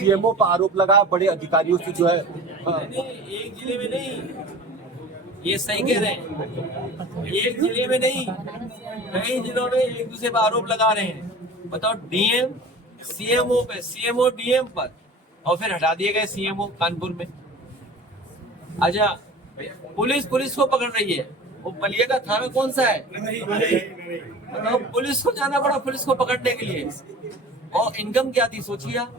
CMO पर आरोप लगा, बड़े अधिकारियों से जो है नहीं, एक जिले में नहीं, ये सही कह रहे हैं, एक जिले में नहीं, कई जिलों में एक दूसरे पर आरोप लगा रहे हैं। बताओ, डीएम सीएमओ पे, सीएमओ डीएम पर, और फिर हटा दिए गए सीएमओ कानपुर में। अच्छा, पुलिस को पकड़ रही है। वो बलिया का थाना कौन सा है? बताओ, पुलिस को जाना पड़ा पुलिस को पकड़ने के लिए। और इनकम क्या थी सोचिए आप।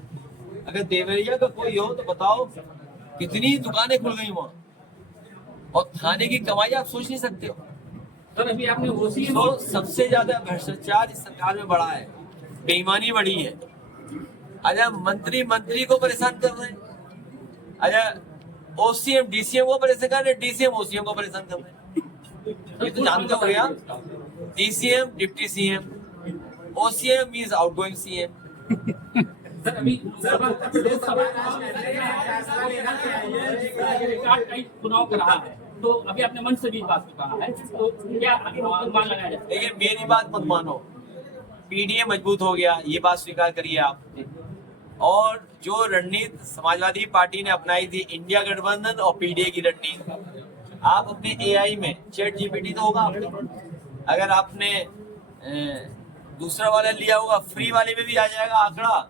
अगर देवरिया का कोई हो तो बताओ कितनी दुकानें खुल गई वहां, और थाने की कमाई आप सोच नहीं सकते हो। सर अभी आपने ओसी तो सबसे ज्यादा भ्रष्टाचार इस सरकार में बढ़ा है, बेईमानी बढ़ी है। अच्छा, मंत्री को परेशान कर रहे हैं। अच्छा, ओसीएम डीसीएम को परेशान कर रहे हैं, डीसीएम ओसीएम को परेशान कर रहे हैं। ये तो जानते हो यार, DCM deputy CM, OCM means outgoing CM. Sir अभी चुनाव कर रहा है, तो अभी आपने मंच से भी इस बात को कहा है, तो क्या अनुमान लगाया जाए? देखिए, मेरी बात मत मानो, पीडीए मजबूत हो गया, ये बात स्वीकार करिए आप। और जो रणनीति समाजवादी पार्टी ने अपनाई थी, इंडिया गठबंधन और पीडीए की रणनीति, आप अपने एआई में चैट जीपीटी तो होगा आपके, अगर आपने दूसरा वाला लिया होगा, फ्री वाले में भी आ जाएगा आंकड़ा,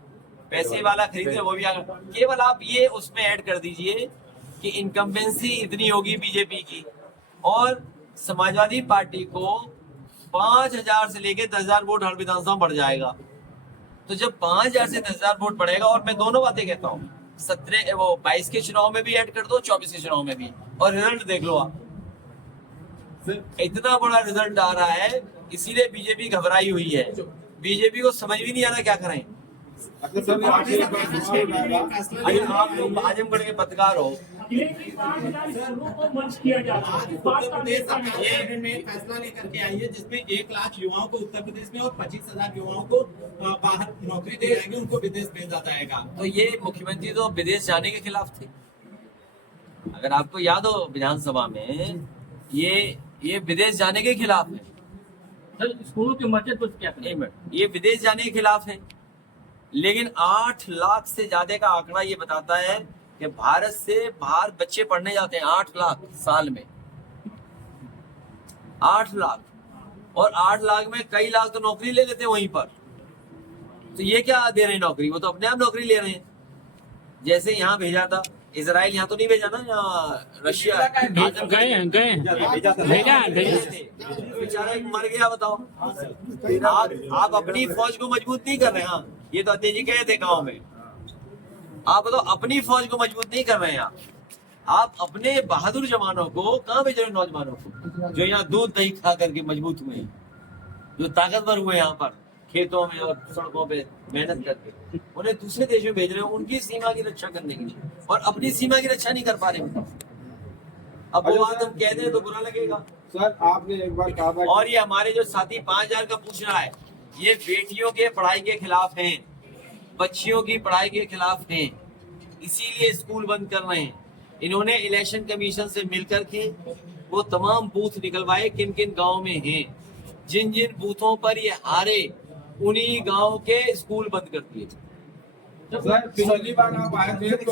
पैसे वाला खरीदे वो भी आएगा। केवल आप ये उसमें ऐड कर दीजिए कि इनकम्बेंसी इतनी होगी बीजेपी की, और समाजवादी पार्टी को 5,000 से लेके 10,000 वोट हर विधानसभा बढ़ जाएगा। तो जब 5,000 से 10,000 वोट बढ़ेगा, और मैं दोनों बातें कहता हूँ, 22 के चुनाव में भी ऐड कर दो, 24 के चुनाव में भी, और रिजल्ट देख लो आप। इतना बड़ा रिजल्ट आ रहा है, इसीलिए बीजेपी घबराई हुई है। बीजेपी को समझ भी नहीं आ रहा क्या करें। आप लोग आजमगढ़ के पत्रकार हो, फैसला लेकर के आई है जिसमें 1 लाख युवाओं को उत्तर प्रदेश में और 25,000 युवाओं को बाहर नौकरी दी जाएगी, उनको विदेश भेजा जाएगा। तो ये मुख्यमंत्री तो विदेश जाने के खिलाफ थे। अगर आपको याद हो, विधानसभा में ये विदेश जाने के खिलाफ है। सर स्कूलों के बजट को क्या करें? एक मिनट, ये विदेश जाने के खिलाफ है, लेकिन 8 लाख से ज्यादा का आंकड़ा ये बताता है कि भारत से बाहर बच्चे पढ़ने जाते हैं 8 लाख साल में, 8 लाख, और 8 लाख में कई लाख तो नौकरी ले लेते हैं वहीं पर। तो ये क्या दे रहे हैं नौकरी, वो तो अपने आप नौकरी ले रहे हैं। जैसे यहाँ भेजा था इजराइल, यहाँ तो नहीं भेजा ना, यहाँ रशिया गए बेचारा एक मर गया। बताओ, आप अपनी फौज को मजबूत नहीं कर रहे हैं। हाँ, ये तो अत्यय जी कहे थे गाँव में, आप बताओ अपनी फौज को मजबूत नहीं कर रहे हैं। आप अपने बहादुर जवानों को कहाँ भेज रहे हैं, नौजवानों को जो यहाँ दूध दही खा करके मजबूत हुए, जो ताकतवर हुए यहाँ पर खेतों में और सड़कों पे मेहनत करके, उन्हें दूसरे देश में भेज रहे हैं उनकी सीमा की रक्षा करने के लिए, और अपनी सीमा की रक्षा नहीं कर पा रहे। अब वो बात हम कह दें तो बुरा लगेगा। सर आपने एक बार कहा था, और ये हमारे जो साथी 5,000 का पूछ रहा है, ये बेटियों के पढ़ाई के खिलाफ हैं, बच्चियों की पढ़ाई के खिलाफ हैं, इसीलिए स्कूल बंद कर रहे हैं। इन्होंने इलेक्शन कमीशन से मिलकर के वो तमाम बूथ निकलवाए किन किन गाँव में हैं, जिन जिन बूथों पर ये हारे उन्हीं गांव के स्कूल बंद कर दिए। सर पिछली बार आप आए थे